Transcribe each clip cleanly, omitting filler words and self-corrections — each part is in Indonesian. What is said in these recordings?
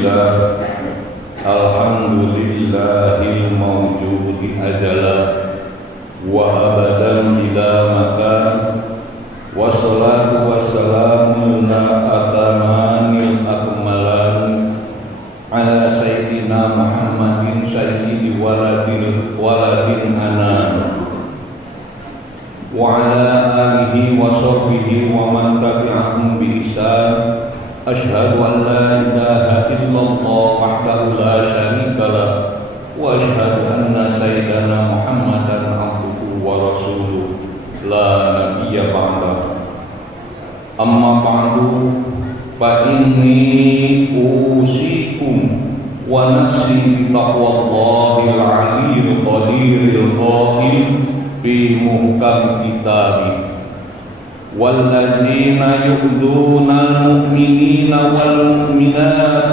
Alhamdulillah, alhamdulillahil mawjudi ajala wa abadan ila makan, wassalatu wassalamu atamanil akmalan ala sayyidina Muhammadin sayyidi waladin anan wa ala alihi wa sahbihi wa man tabi'ahum bi ihsan. Asyhadu an la ilaha illallah wahdahu la syarika lah wa asyhadu anna sayyidana Muhammadan abduhu wa rasuluh la nabiyya ba'da. Amma ba'du, fa inni usikum wa nafsi taqwallahil aliyyil qadiril qail fi muhkam kitabih. Walladzina yu'dzunal mu'minina wal mu'minat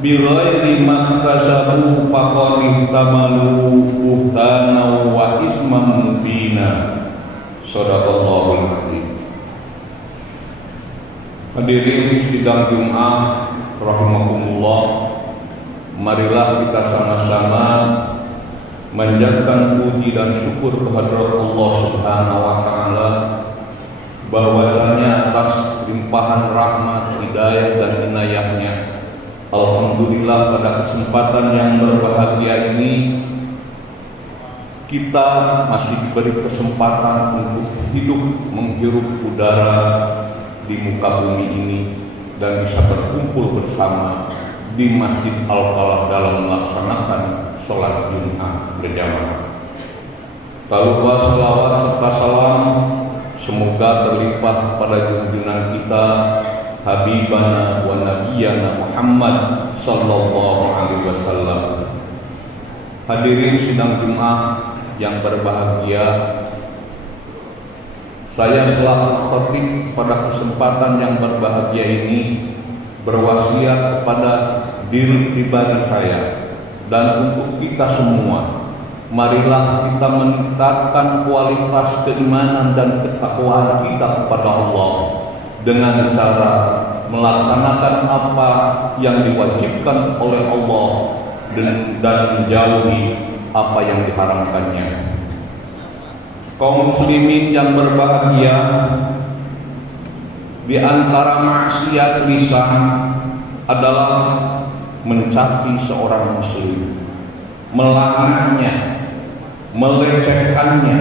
bighairi maktasabu faqad ihtamalu buhtanan wa isman mubina. Shadaqallahul adzim. Hadirin sidang Jumat rahimakumullah, marilah kita sama-sama menjadikan puji dan syukur kehadirat Allah Subhanahu wa taala bahwasanya atas limpahan rahmat, hidayah dan inayahnya, alhamdulillah pada kesempatan yang berbahagia ini kita masih diberi kesempatan untuk hidup menghirup udara di muka bumi ini dan bisa berkumpul bersama di Masjid Al-Falah dalam melaksanakan sholat Jumat berjamaah. Tak lupa selawat serta salam semoga terlimpah pada junjungan kita Habibana wa Nabiyana Muhammad sallallahu alaihi wasallam. Hadirin sidang Jumat yang berbahagia, saya selaku khatib pada kesempatan yang berbahagia ini berwasiat kepada diri pribadi saya dan untuk kita semua, marilah kita meningkatkan kualitas keimanan dan ketakwaan kita kepada Allah dengan cara melaksanakan apa yang diwajibkan oleh Allah dan menjauhi apa yang diharamkannya. Kaum muslimin yang berbahagia, di antara maksiat lisan adalah mencaci seorang muslim, melaknatnya, melecehkannya,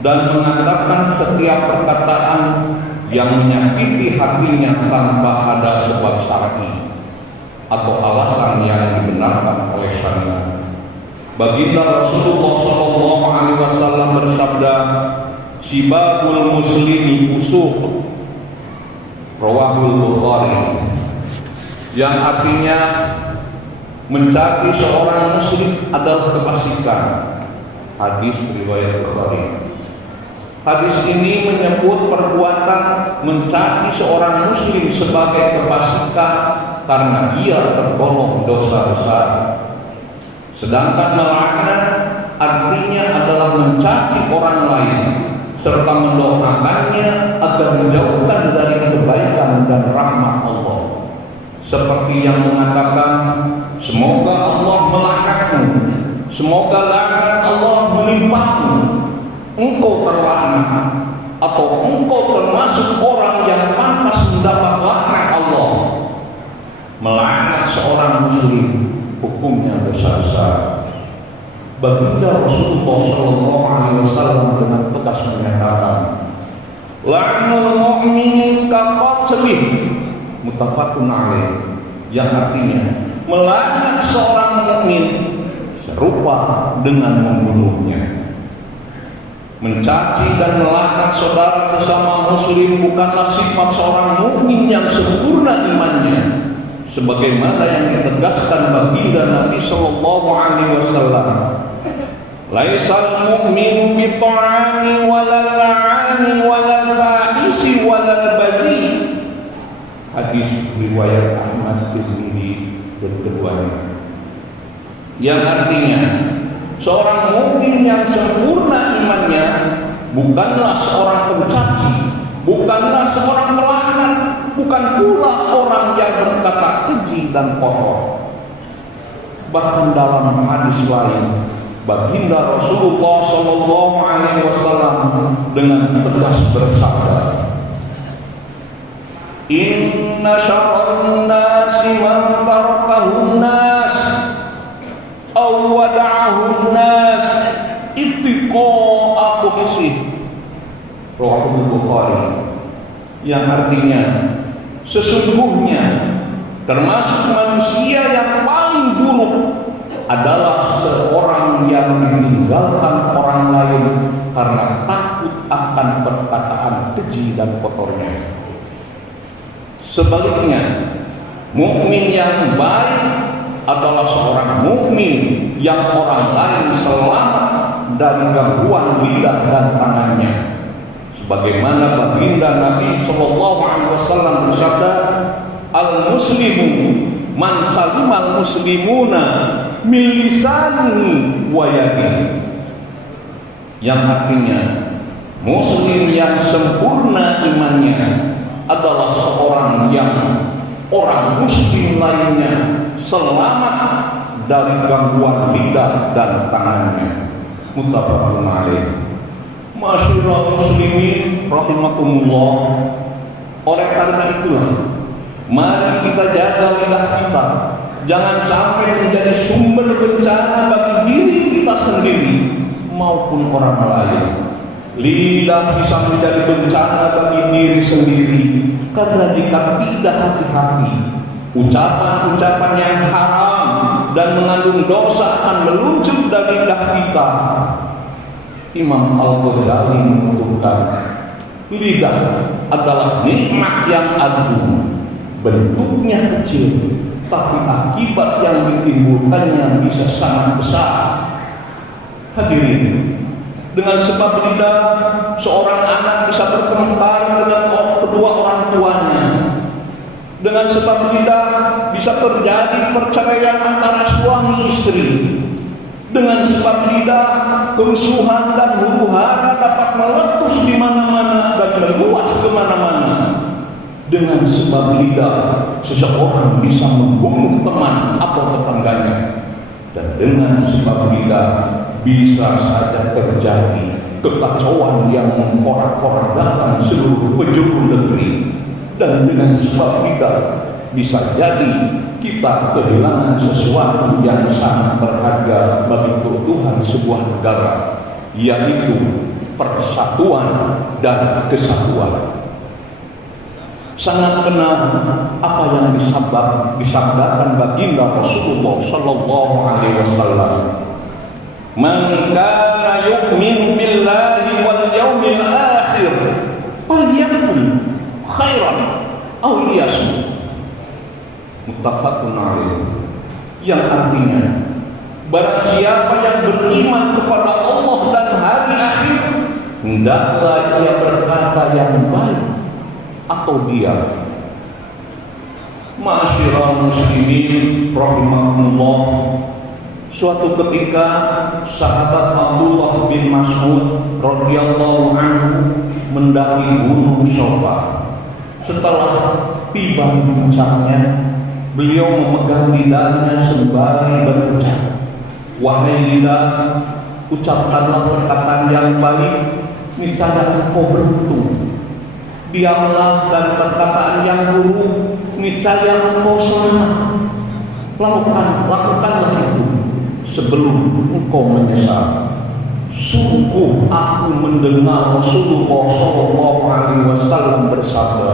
dan mengatakan setiap perkataan yang menyakiti hatinya tanpa ada sebab syar'i atau alasan yang dibenarkan oleh syariat. Baginda Rasulullah SAW bersabda, "Sibabul muslimi fusuq," rawahul Bukhari, yang artinya mencaci seorang muslim adalah kefasikan. Hadis riwayat Bukhari. Hadis ini menyebut perbuatan mencaci seorang muslim sebagai kefasikan karena ia tergolong dosa besar. Sedangkan melaknat artinya adalah mencaci orang lain serta mendoakannya agar menjauhkan dari kebaikan dan rahmat Allah. Seperti yang mengatakan, semoga Allah melaknatmu, semoga laknat Allah menimpamu, engkau terlaknat, atau engkau termasuk orang yang pantas mendapat laknat Allah. Melaknat seorang muslim hukumnya dosa besar. Baginda Rasulullah SAW dengan tegas menyatakan, la'nul mu'mini kaqatlih, muttafaqun alaih, yang artinya melaknat seorang mukmin serupa dengan membunuhnya. Mencaci dan melaknat saudara sesama muslim bukanlah sifat seorang mukmin yang sempurna imannya, sebagaimana yang ditegaskan baginda Nabi sallallahu alaihi wasallam, laisal mu'minu bi ta'ani walal la'ani walal fahisi walal bazi. Hadis riwayat Ahmad Tirmidzi dan keduanya, yang artinya seorang mukmin yang sempurna imannya bukanlah seorang pencaci, bukanlah seorang pelaknat, bukan pula orang yang berkata keji dan kotor. Bahkan dalam hadis lain, baginda Rasulullah Shallallahu Alaihi Wasallam dengan tegas bersabda, Inna syarran nasi man tarakahun nas aw wada'ahun nas ittiqa'a fuhsih. Rawahu Bukhari. Yang artinya sesungguhnya termasuk manusia yang paling buruk adalah seorang yang meninggalkan orang lain karena takut akan perkataan keji dan kotornya. Sebaliknya, mukmin yang baik adalah seorang mukmin yang orang lain selamat dari gangguan lidah dan tangannya. Sebagaimana baginda Nabi Shallallahu Alaihi Wasallam bersabda, Al-Muslimu man salimal muslimuna min lisanihi wa yadihi. Yang artinya, muslim yang sempurna imannya adalah seorang yang orang muslim lainnya selamat dari gangguan lidah dan tangannya. Muttafaqun alaih. Masyaallah muslimin rahimakumullah. Oleh karena itulah, mari kita jaga lidah kita, jangan sampai menjadi sumber bencana bagi diri kita sendiri maupun orang lain. Lidah bisa menjadi bencana bagi diri sendiri karena jika tidak hati-hati, ucapan-ucapan yang haram dan mengandung dosa akan meluncur dari lidah kita. Imam Al-Ghazali menuturkan, lidah adalah nikmat yang agung, bentuknya kecil, tapi akibat yang ditimbulkannya bisa sangat besar. Hadirin, dengan sebab lidah, seorang anak bisa bertengkar dengan kedua orang tuanya. Dengan sebab lidah bisa terjadi perceraian antara suami istri. Dengan sebab lidah, kerusuhan dan huru-hara dapat meletus di mana-mana dan meluas ke mana-mana. Dengan sebab lidah, seseorang bisa membunuh teman atau tetangganya. Dan dengan sebab lidah, bisa saja terjadi kekacauan yang memporak-porandakan seluruh penjuru negeri. Dan dengan sebab lidah, bisa jadi kita kehilangan sesuatu yang sangat berharga bagi keutuhan sebuah negara, yaitu persatuan dan kesatuan. Sangat benar apa yang disabdakan baginda Rasulullah Sallallahu Alaihi Wasallam. Man kana yu'minu billahi wal yawmil akhir falyakul khairan aw liyasmut. Muttafaqun alaih. Yang artinya, barang siapa yang beriman kepada Allah dan hari akhir, hendaklah ia berkata yang baik atau diam. Ma'asyiral muslimin rahimakumullah. Suatu ketika sahabat Abdullah bin Mas'ud radhiyallahu anhu mendaki gunung Safa. Setelah tiba di puncaknya, beliau memegang lidahnya sembari berucap, wahai lidah, ucapkanlah perkataan yang baik, niscaya engkau beruntung. Diamlah dan perkataan yang buruk, niscaya engkau selamat. Lakukanlah itu sebelum engkau menyesal. Sungguh aku mendengar Rasulullah Shallallahu Alaihi Wasallam bersabda,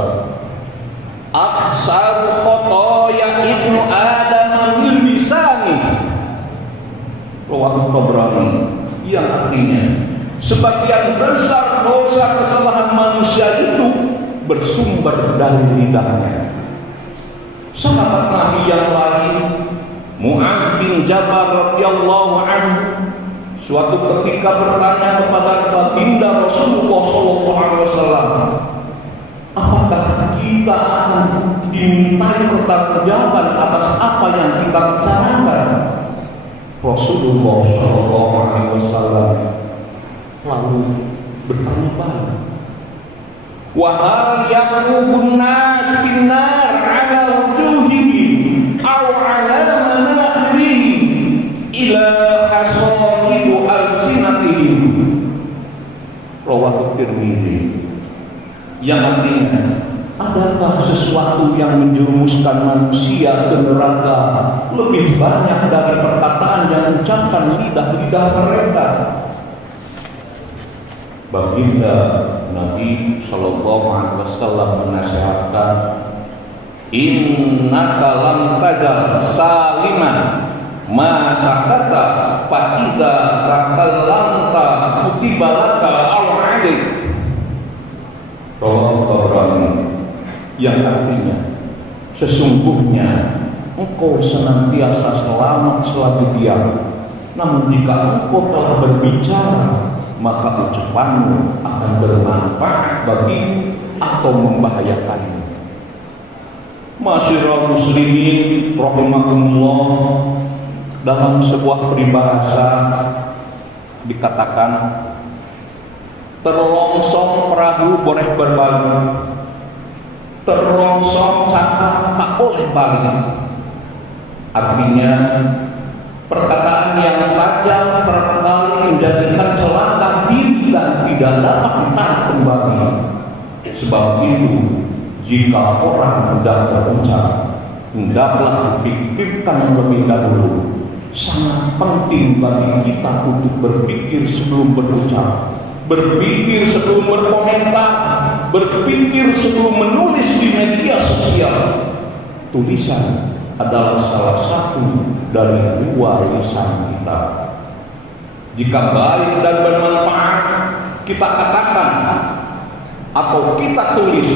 Aksar khotoya ibnu Adam min lisani. Rawahu Tabrani. Yang artinya, sebagian besar dosa kesalahan manusia itu bersumber dari lidahnya. Sahabat Nabi yang lain, Mu'adz bin Jabal radhiyallahu anhu, suatu ketika bertanya kepada baginda Rasulullah Sallallahu Alaihi Wasallam, apakah kita akan dimintai pertanggungjawaban atas apa yang kita bicarakan? Rasulullah Sallallahu Alaihi Wasallam lalu bertanya balik, wa hal yaqubun nas binnar ala wujuhihim aw ala manakhirihim ila hasaidu alsinatihim. Rawahu Tirmidzi. Yang artinya, adakah sesuatu yang menjerumuskan manusia ke neraka lebih banyak dari perkataan yang diucapkan lidah-lidah mereka? Baginda Nabi Sallallahu Alaihi Wasallam menasihatkan, innaka lam tazal saliman ma sakata fa idza takallamta kutiba laka aw alayk. Rawahu Tabrani. Yang artinya, sesungguhnya engkau senantiasa selamat selagi diam, namun jika engkau telah berbicara, maka ucapanmu akan bermanfaat bagimu atau membahayakanmu. Ma'asyiral muslimin rahimakumullah, dalam sebuah peribahasa dikatakan, terlongsong perahu boleh berbalik, terlongsong cakap tak boleh balik. Artinya, perkataan yang tajam terkali menjadikan celaka diri dan tidak dapat ditahan kembali. Sebab itu, jika orang hendak berucap, hendaklah dipikirkan terlebih dahulu. Sangat penting bagi kita untuk berpikir sebelum berucap, berpikir sebelum berkomentar, berpikir sebelum menulis di media sosial. Tulisan adalah salah satu dari dua lisan kita. Jika baik dan bermanfaat, kita katakan atau kita tulis.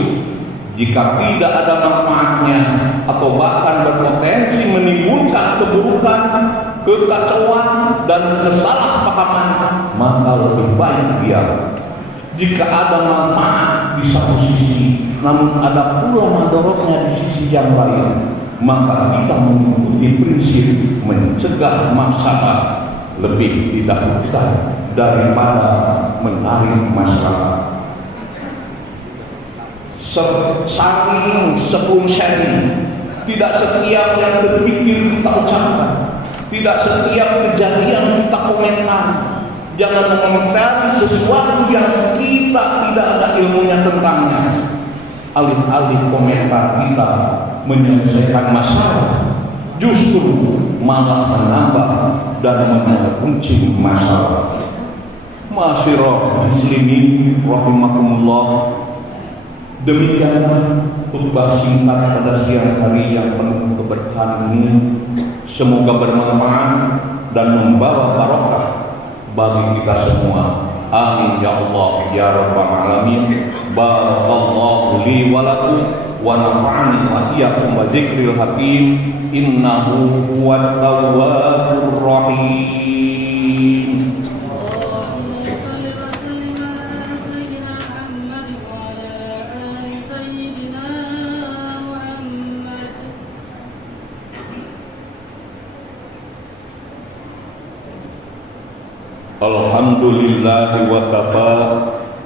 Jika tidak ada manfaatnya atau bahkan berpotensi menimbulkan keburukan, kekacauan dan kesalahpahaman, maka lebih baik diam. Jika ada manfaat di satu sisi, namun ada pula madorotnya di sisi yang lain, maka kita mengikuti prinsip mencegah mafsadah lebih didahulukan daripada menarik masalah. Saling sepun sharing. Tidak setiap yang berpikir kita ucapkan, tidak setiap kejadian kita komentar. Jangan mengomentari sesuatu yang kita tidak ada ilmunya tentangnya. Alih-alih komentar kita menyelesaikan masalah, justru malah menambah dan memperkunci masalah. Ma'asyiral muslimin rahimakumullah, demikianlah khutbah singkat pada siang hari yang penuh keberkahan ini. Semoga bermanfaat dan membawa barokah bagi kita semua. Amin ya Allah ya rabbal alamin. Barakallahu li wa lakum wa nafa'ani wa iyyakum bi dzikril hakim. Innahu huwat tawwabur rahim. Alhamdulillah wa kafa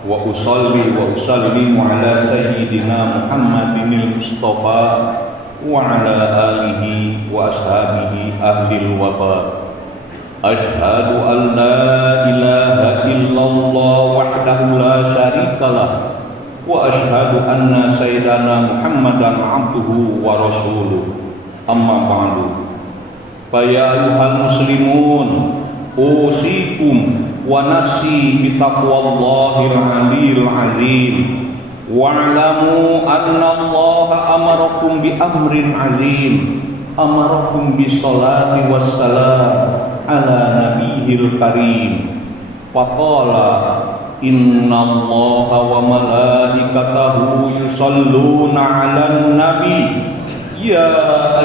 wa usalli wa usallimu ala sayyidina Muhammadinil Mustafa wa ala alihi wa ashabihi ahlil wafa. Ashhadu an la ilaha illallah wahdahu la syarikalah wa ashhadu anna sayyidana Muhammadan abduhu wa rasuluh. Amma ba'du. Fa ya ayyuhal muslimun, usikum wa nafsi bitaqwallahil aliyil azim. Wa'lamu anna Allah amarakum bi amrin azim. Amarakum bis salati wassalam ala nabiyil karim. Faqala inna Allah wa malaikatahu yusalluna 'alan nabi. Ya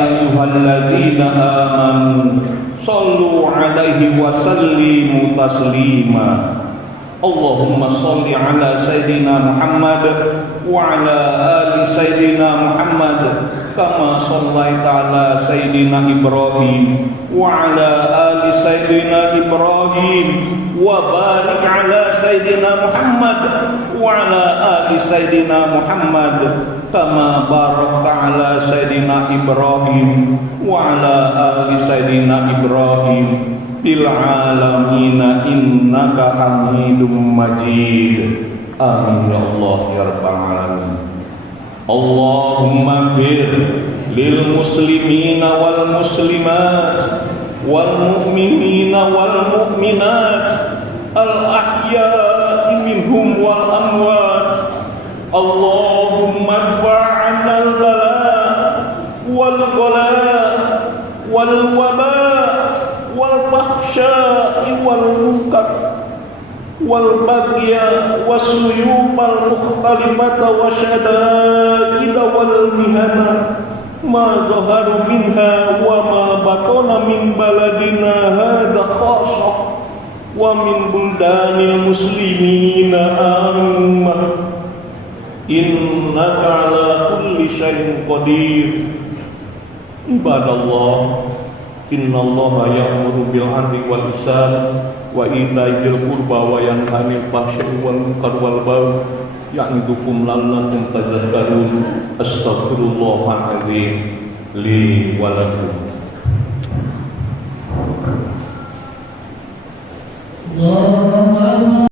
ayyuhalladzina amanu sallu alaihi wa sallimu taslima. Allahumma salli ala Sayyidina Muhammad wa ala ali Sayyidina Muhammad kama sallaita ala Sayyidina Ibrahim wa ala ali Sayyidina Ibrahim wa barik ala Sayyidina Muhammad wa ala ali Sayyidina Muhammad kama barakta ala Sayyidina Ibrahim wa ala ali Sayyidina Ibrahim bil alamina innaka hamidum majid. Amin ya Allah ya rabbal alamin. Allahumma fir lil muslimina wal muslimat wal mu'minina wal mu'minat al ahya'i minhum wal amwat. Allahumma adfa'na al bala wal ghala wal waba wal fahsya'i wal munkar wal bagya wasuyub al mukhtalifata wasyada'ida wal mihana ma zaharu minha wa ma batona min baladina hadha khasah wa min buldanil muslimina amma innaka ala kulli syai'in qadir. Ibadallah, innallaha ya'muru bil 'adli wal ihsan wa ita'i dzil qurba wa yanha 'anil fahsya'i wal munkar wal baghi ya'idukum la'allakum tadhakkarun. Astaghfirullahal azim li wa lakum. Allah